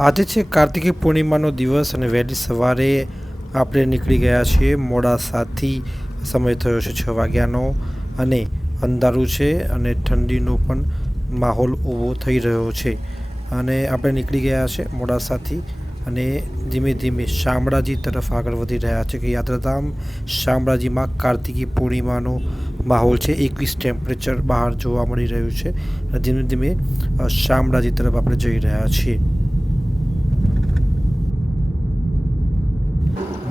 આજે છે કાર્તિકી પૂર્ણિમાનો દિવસ અને વહેલી સવારે આપણે નીકળી ગયા છીએ મોડાસાથી. સમય થયો છે છ વાગ્યાનો અને અંધારું છે અને ઠંડીનો પણ માહોલ ઊભો થઈ રહ્યો છે. અને આપણે નીકળી ગયા છે મોડાસાથી અને ધીમે ધીમે શામળાજી તરફ આગળ વધી રહ્યા છે કે યાત્રાધામ શામળાજીમાં કાર્તિકી પૂર્ણિમાનો માહોલ છે. એકવીસ ટેમ્પરેચર બહાર જોવા મળી રહ્યું છે અને ધીમે ધીમે શામળાજી તરફ આપણે જઈ રહ્યા છીએ.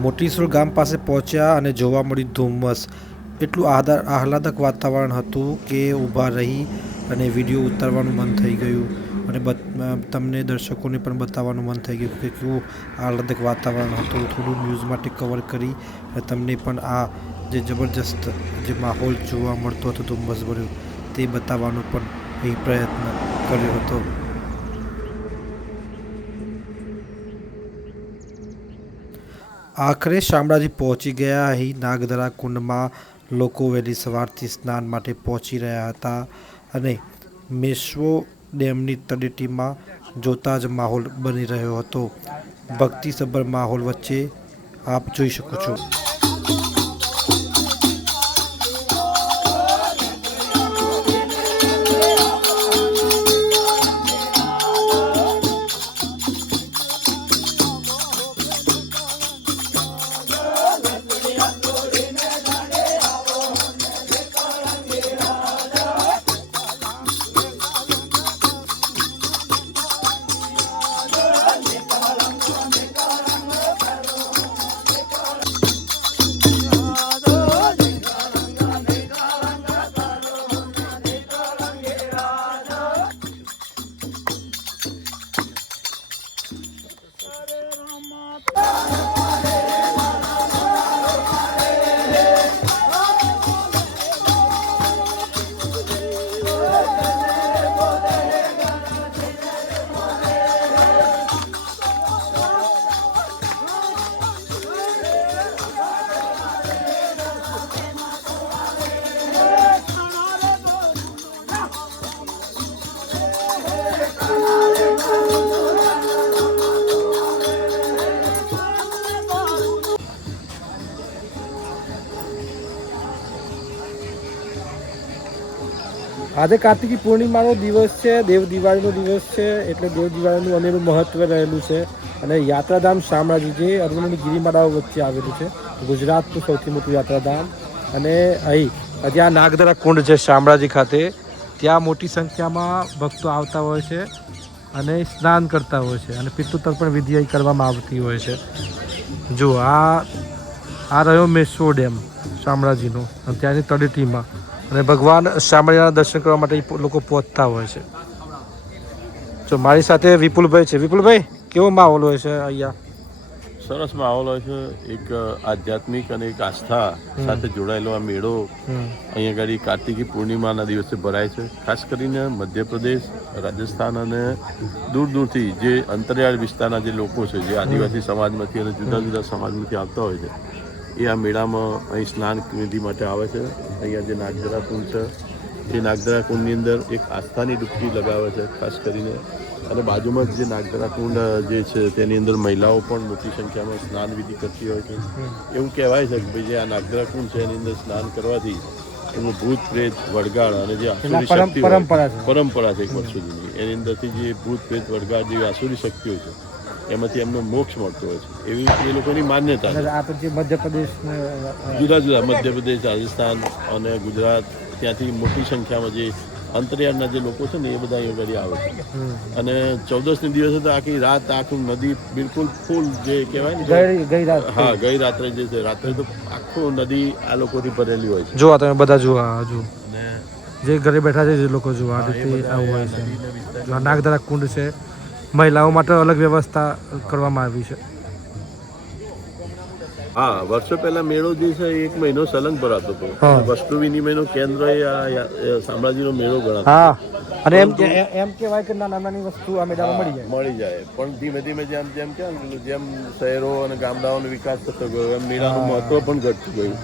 મોટીસુર ગામ પાસે પહોંચ્યા અને જોવા મળ્યું ધુમ્મસ. એટલું આહદાર, આહલાદક વાતાવરણ હતું કે ઊભા રહી અને વીડિયો ઉતારવાનું મન થઈ ગયું અને તમને દર્શકોને પણ બતાવવાનું મન થઈ ગયું કે કેવું આહલાદક વાતાવરણ હતું. થોડું ન્યૂઝ માટે કવર કરી અને તમને પણ આ જે જબરજસ્ત જે માહોલ જોવા મળતો હતો ધુમ્મસ ભર્યો તે બતાવવાનો પણ એ પ્રયત્ન કર્યો હતો. આખરે શામળાજી પહોંચી ગયા. અહીં નાગદરા કુંડમાં લોકો વહેલી સવારથી સ્નાન માટે પહોંચી રહ્યા હતા અને મેશ્વો ડેમની તળેટીમાં જોતા જ માહોલ બની રહ્યો હતો. ભક્તિસભર માહોલ વચ્ચે આપ જોઈ શકો છો. આજે કાર્તિકી પૂર્ણિમાનો દિવસ છે, દેવ દિવાળીનો દિવસ છે, એટલે દેવ દિવાળીનું અનેરું મહત્વ રહેલું છે. અને યાત્રાધામ શામળાજી જે અરવલ્લીની ગિરિમાળાઓ વચ્ચે આવેલું છે. ગુજરાતનું સૌથી મોટું યાત્રાધામ. અને અહીં, હજી નાગદરા કુંડ છે શામળાજી ખાતે, ત્યાં મોટી સંખ્યામાં ભક્તો આવતા હોય છે અને સ્નાન કરતા હોય છે અને પિતૃ પણ વિધિ કરવામાં આવતી હોય છે. જો આ આ રહ્યો મેસો ડેમ શામળાજીનો અને ત્યાંની તળેટીમાં. અને ભગવાન શામળિયાના દર્શન કરવા માટે લોકો પહોંચતા હોય છે. જો મારી સાથે વિપુલભાઈ છે. વિપુલભાઈ કેવો માહોલ હોય છે અહીંયા? સરસ માહોલ હોય છે. એક આધ્યાત્મિક અને એક આસ્થા સાથે જોડાયેલો આ મેળો અહીંયા આગળ કાર્તિકી પૂર્ણિમાના દિવસે ભરાય છે. ખાસ કરીને મધ્યપ્રદેશ રાજસ્થાન અને દૂર દૂરથી જે અંતરિયાળ વિસ્તારના જે લોકો છે જે આદિવાસી સમાજમાંથી અને જુદા જુદા સમાજમાંથી આવતા હોય છે એ આ મેળામાં અહીં સ્નાન વિધિ માટે આવે છે. અહીંયા જે નાગદરા કુંડ છે એ નાગદરા કુંડની અંદર એક આસ્થાની ડૂબકી લગાવે છે ખાસ કરીને. અને બાજુમાં જે નાગદરા કુંડ જે છે તેની અંદર મહિલાઓ પણ મોટી સંખ્યામાં સ્નાન વિધિ કરતી હોય છે. એવું કહેવાય છે કે ભાઈ જે આ નાગદરા કુંડ છે એની અંદર સ્નાન કરવાથી એનું ભૂત પ્રેત વડગાળ અને જે આસુરી શક્તિ પરંપરા છે. પરંપરા છે એક વર્ષ સુધીની એની અંદરથી જે ભૂત પ્રેત વડગાળ જેવી આસુરી શક્તિઓ છે એમાંથી એમનો મોક્ષ મળતો હોય છે. એવી એ લોકોની માન્યતા આ મધ્યપ્રદેશ જુદા જુદા મધ્યપ્રદેશ રાજસ્થાન અને ગુજરાત ત્યાંથી મોટી સંખ્યામાં જે અંતરિયાળના જે લોકો છે ને એ બધા અહીંયા ઘડી આવે છે. અને ચૌદસની દિવસે તો આખી રાત આખું નદી બિલકુલ ફૂલ જે કહેવાય ને હા ગઈ રાત્રે જે છે રાત્રે તો આખું નદી આ લોકોથી ભરેલી હોય છે. જો તમે બધા જુઓ આ જે ઘરે બેઠા છે જે લોકો જુઓ આ રીતે આવું હોય છે. જો નાગદરા કુંડ છે મહિલાઓ માટે અલગ વ્યવસ્થા કરવામાં આવી છે. હા વર્ષો પહેલા મેળો જે છે એક મહિનો સલંગ ભરાતો હતો. વસ્તુ વિનિમયનો કેન્દ્ર એ આ શામળાજીનો મેળો ગણાતો હા. અને એમ એમ કહેવાય કે નાના નાની વસ્તુ આ મેળામાં મળી જાય. મળી જાય. પણ ધીમે ધીમે જેમ જેમ કે જેમ શહેરો અને ગામડાઓનો વિકાસ થતો ગયો એમ મેળાનું મહત્વ પણ ઘટતું ગયું.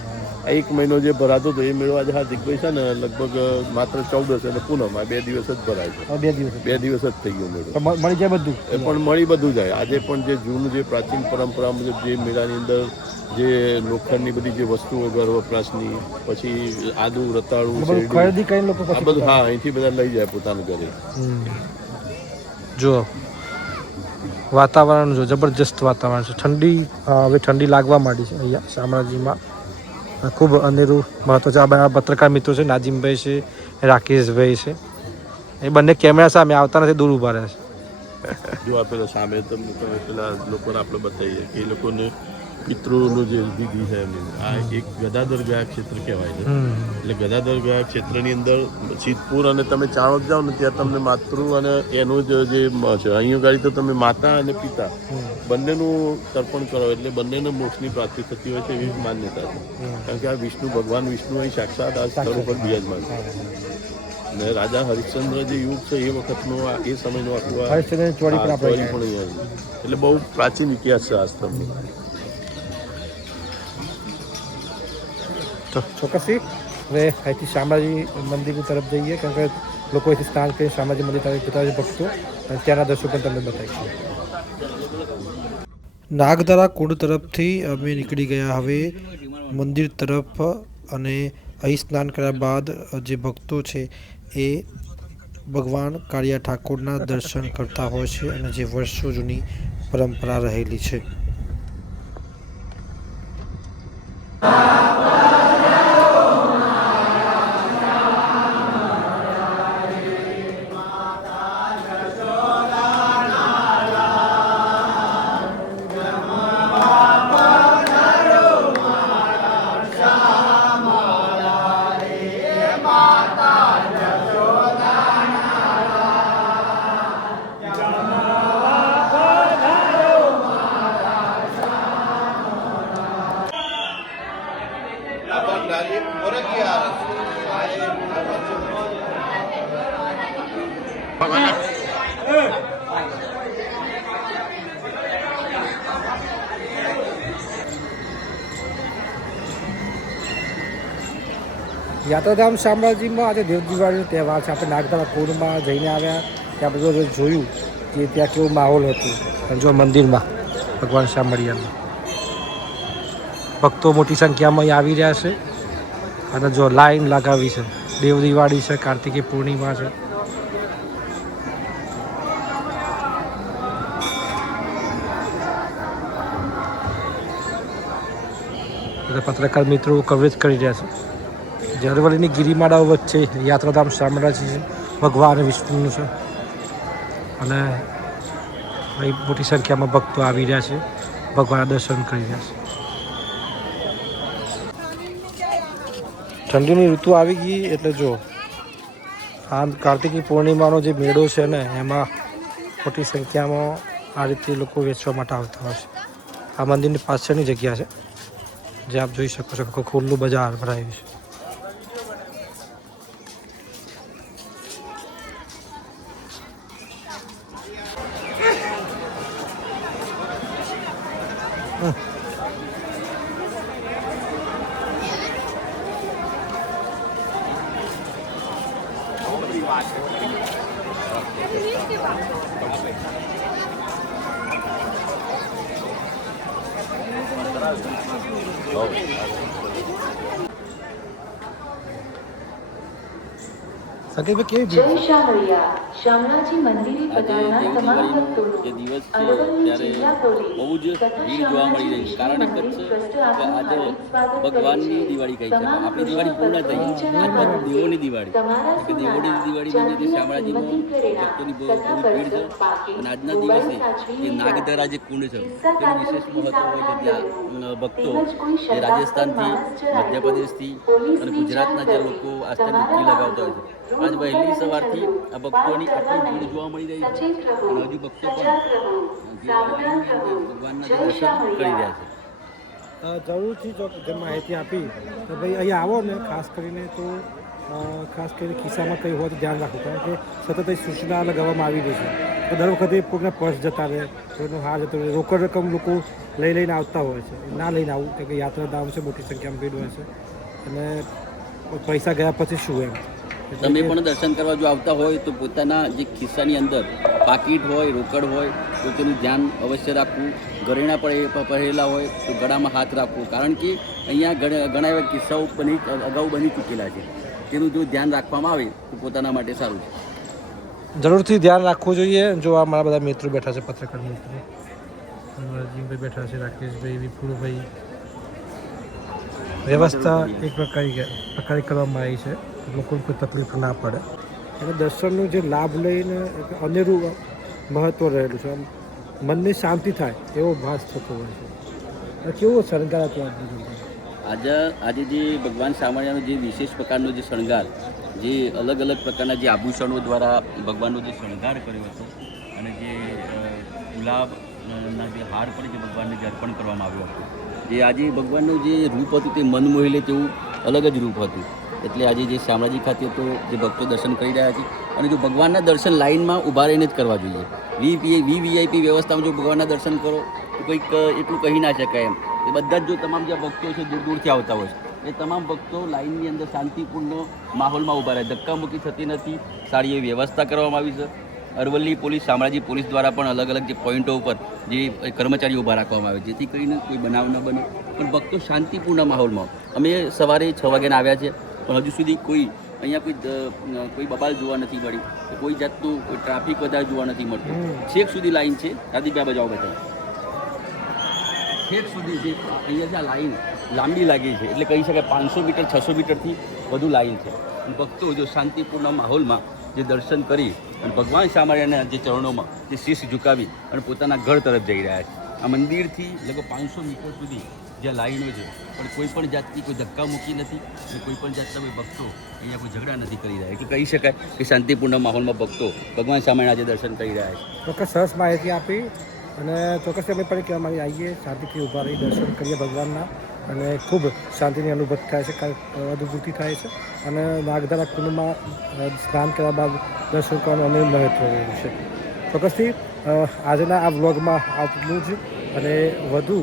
એક મહિનો જે ભરાતો હતો એ મેળો આજે હાર્દિકભાઈ છે ને લગભગ માત્ર ચૌદસ અને પૂનમમાં બે દિવસ જ ભરાય છે. બે દિવસ બે દિવસ જ થઈ ગયો મેળો. મળી જાય બધું? પણ મળી બધું જાય. આજે પણ જે જૂનું જે પ્રાચીન પરંપરા મુજબ જે મેળાની અંદર જે લોખંડની બધી જે વસ્તુઓ ઘર વપરાશની પછી આદુ રતાળું ખરીદી કરીને લોકો આ બધું હા અહીંથી બધા લઈ જાય પોતાના ઘરે. જો વાતાવરણ જો જબરજસ્ત વાતાવરણ છે. ઠંડી હવે ઠંડી લાગવા માંડી છે અહીંયા શામળાજીમાં. ખૂબ અનેરું મહત્વ છે. આ પત્રકાર મિત્રો છે, નાજીમભાઈ છે, રાકેશભાઈ છે. એ બંને કેમેરા સામે આવતા નથી, દૂર ઊભા રહ્યા છે. જો આ પેલા સામે તમને પેલા લોકોને આપણે બતાવીએ કે એ લોકોને પિતૃનું જે વિધિ છે એમની આ એક ગદાધર ગયા ક્ષેત્ર કહેવાય છે. એટલે ગદાધર ગયા ક્ષેત્રની અંદર સિદ્ધપુર અને તમે ચાણોદ જાઓ ને ત્યાં તમને માતૃ અને એનું જ જે છે અહીં ગાડી તો તમે માતા અને પિતા બંનેનું તર્પણ કરો એટલે બંનેને મોક્ષની પ્રાપ્તિ થતી હોય છે એવી માન્યતા છે. કારણ કે આ વિષ્ણુ ભગવાન વિષ્ણુ અહીં સાક્ષાત આ સ્થળ ઉપર બિરાજમાન છે. ને રાજા હરિશ્ચંદ્ર જે યુગ છે એ વખતનો આ એ સમયનો આખું ચોરી પણ અહીંયા. એટલે બહુ પ્રાચીન ઇતિહાસ છે આ સ્થળનો. તો ચોક્કસથી હવે અહીંથી શામળાજી મંદિર તરફ જઈએ, કારણ કે લોકો અહીંથી સ્નાન કરીને શામળાજી મંદિર તરફ જતા ભક્તો. અને ત્યાંના દર્શન પણ તમને બતાવીશું નાગધરા કુંડ તરફથી અમે નીકળી ગયા હવે મંદિર તરફ અને અહીં સ્નાન કર્યા બાદ જે ભક્તો છે એ ભગવાન કાળિયા ઠાકોરના દર્શન કરતા હોય છે અને જે વર્ષો જૂની પરંપરા રહેલી છે. યાત્રાધામ શામળાજીમાં આજે દેવ દિવાળીનો તહેવાર છે. આપણે નાગદાળા કોડમાં જઈને આવ્યા. ત્યાં બધું જોયું કે ત્યાં કેવો માહોલ હતો. જો મંદિરમાં ભગવાન શામળિયાનું. ભક્તો મોટી સંખ્યામાં આવી રહ્યા છે. અને જો લાઈન લગાવી છે. દેવ દિવાળી છે, કાર્તિકી પૂર્ણિમા છે. પત્રકાર મિત્રો કવરેજ કરી રહ્યા છે. જે અરવલ્લીની ગિરિમાળાઓ વચ્ચે યાત્રાધામ શામળાજી છે, ભગવાન વિષ્ણુનું છે. અને અહીં મોટી સંખ્યામાં ભક્તો આવી રહ્યા છે, ભગવાનના દર્શન કરી રહ્યા છે. ઠંડીની ઋતુ આવી ગઈ એટલે જો, આ કાર્તિકી પૂર્ણિમાનો જે મેળો છે ને, એમાં મોટી સંખ્યામાં આ રીતે લોકો વેચવા માટે આવતા હોય છે. આ મંદિરની પાછળની જગ્યા છે, જે આપ જોઈ શકો છો ખુલ્લું બજાર ભરાયું છે. 嗯。સંકેતભાઈ કેવી જય શામળિયા શામળાજી મંદિરે પધારનાર તમામ ભક્તોનું જે દિવસ છે ત્યારે બહુ જ ભીડ જોવા મળી રહી. છે કારણ એક જ છે. કે આજે ભગવાનની દિવાળી કહી છે. આપણી દિવાળી પૂર્ણ થઈ. આજ દેવોની દિવાળી. કે દેવોની દિવાળી નિમિત્તે શામળાજીમાં ભક્તોની બહુ બહુ ભીડ છે. અને આજના દિવસે એ નાગધરા જે કુંડ છે. તેનું વિશેષ મહત્વ હોય છે ત્યાં ભક્તો. જે રાજસ્થાનથી મધ્યપ્રદેશથી અને ગુજરાતના જે લોકો આજથી ડૂબકી લગાવતા હોય છે. આજ વહેલી સવારથી આ ભક્તોની આટલી ભીડ જોવા મળી રહી છે. અને હજુ ભક્તો પણ સજાગ રહો જે સાવધાન રહો ભગવાનના દર્શન કરી રહ્યા છે. જરૂરથી જો જે માહિતી આપી તો ભાઈ અહીંયા આવો ને ખાસ કરીને તો ખાસ કરીને ખિસ્સામાં કંઈ હોય તો ધ્યાન રાખવું કારણ કે સતત એ સૂચના લગાવવામાં આવી રહી છે. તો દર વખતે કોઈના પર્સ જતા રહે કોઈનો હાર જતો રહે. રોકડ રકમ લોકો લઈ લઈને આવતા હોય છે. ના લઈને આવું કારણ કે યાત્રાધામ છે મોટી સંખ્યામાં ભીડ હોય છે. અને પૈસા ગયા પછી શું એમ? તમે પણ દર્શન કરવા જો આવતા હોય તો પોતાના જે ખિસ્સાની અંદર પાકીટ હોય રોકડ હોય તો તેનું ધ્યાન અવશ્ય રાખવું. ઘરેણા પણ પહેરેલા હોય તો ગળામાં હાથ રાખવો. કારણ કે અહીંયા ઘણા એવા કિસ્સાઓ બની અગાઉ બની ચૂકેલા છે. તેનું જો ધ્યાન રાખવામાં આવે તો પોતાના માટે સારું છે. જરૂરથી ધ્યાન રાખવું જોઈએ. જો આ મારા બધા મિત્રો બેઠા છે પત્રકાર મિત્રો. જીમભાઈ બેઠા છે રાકેશભાઈ વિપુલભાઈ. વ્યવસ્થા એક પ્રકારે પ્રકારે કરવામાં આવી છે. લોકોને કોઈ તકલીફ ના પડે. અને દર્શનનું જે લાભ લઈને એક અનેરું મહત્ત્વ રહેલું છે. આમ મનને શાંતિ થાય એવો ભાસ થતો હોય છે. કેવો શણગાર હતો આજનો આજે આજે જે ભગવાન સામાન્યનો જે વિશેષ પ્રકારનો જે શણગાર જે અલગ અલગ પ્રકારના જે આભૂષણો દ્વારા ભગવાનનો જે શણગાર કર્યો હતો અને જે ગુલાબના જે હાર પણ જે ભગવાનને જે અર્પણ કરવામાં આવ્યો હતો. જે આજે ભગવાનનું જે રૂપ હતું તે મન મોહી લે તેવું અલગ જ રૂપ હતું. એટલે આજે જે શામળાજી ખાતે તો જે ભક્તો દર્શન કરી રહ્યા છે અને જો ભગવાનના દર્શન લાઇનમાં ઊભા રહીને જ કરવા જોઈએ. વી વી વીઆઈપી વ્યવસ્થામાં જો ભગવાનના દર્શન કરો, તો કંઈક એટલું કહી ના શકાય એમ. એ બધા જ જો તમામ જે ભક્તો છે દૂર દૂરથી આવતા હોય છે. એ તમામ ભક્તો લાઇનની અંદર શાંતિપૂર્ણ માહોલમાં ઊભા રહે. ધક્કામુક્કી થતી નથી. સારી એવી વ્યવસ્થા કરવામાં આવી છે. અરવલ્લી પોલીસ શામળાજી પોલીસ દ્વારા પણ અલગ અલગ જે પોઈન્ટો ઉપર જે કર્મચારીઓ ઊભા રાખવામાં આવે જેથી કરીને કોઈ બનાવ ન બને. પણ ભક્તો શાંતિપૂર્ણ માહોલમાં અમે સવારે છ વાગ્યાના આવ્યા છે પણ હજુ સુધી કોઈ અહીંયા કોઈ કોઈ બબાલ જોવા નથી મળી. કોઈ જાતનું કોઈ ટ્રાફિક વધારે જોવા નથી મળતું. છેક સુધી લાઈન છે. બે બજાવો બધા. છેક સુધી જે અહીંયા જે લાઈન લાંબી લાગી છે એટલે કહી શકાય પાંચસો મીટર છસો મીટરથી વધુ લાઈન છે. ભક્તો જો શાંતિપૂર્ણ માહોલમાં જે દર્શન કરી અને ભગવાન સામાળ્યાના જે ચરણોમાં જે શીશ ઝુકાવી અને પોતાના ઘર તરફ જઈ રહ્યા છે. આ મંદિરથી લગભગ પાંચસો મીટર સુધી જે લાઈનો છે, પણ કોઈ પણ જાતની કોઈ ધક્કા મૂકી નથી અને કોઈ પણ જાતના કોઈ ભક્તો અહીંયા કોઈ ઝઘડા નથી કરી રહ્યા. એટલે કહી શકાય કે શાંતિપૂર્ણ માહોલમાં ભક્તો ભગવાન સામાળ્યા આજે દર્શન કરી રહ્યા છે. ચોક્કસ સરસ માહિતી આપી અને ચોક્કસ અમે પણ કહેવા માંગીએ આવીએ શાંતિથી ઊભા રહી દર્શન કરીએ ભગવાનના. અને ખૂબ શાંતિની અનુભવ થાય છે અનુભૂતિ થાય છે અને નાગધારા કુંડમાં સ્નાન કર્યા બાદ દર્શન કરવાનું અમે મહત્વ રહ્યું છે. ચોક્કસથી આજના આ વ્લોગમાં આટલું જ અને વધુ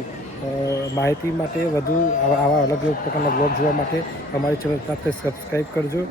માહિતી માટે વધુ આવા અલગ અલગ પ્રકારના વ્લોગ જોવા માટે અમારી ચેનલ સાથે સબસ્ક્રાઈબ કરજો.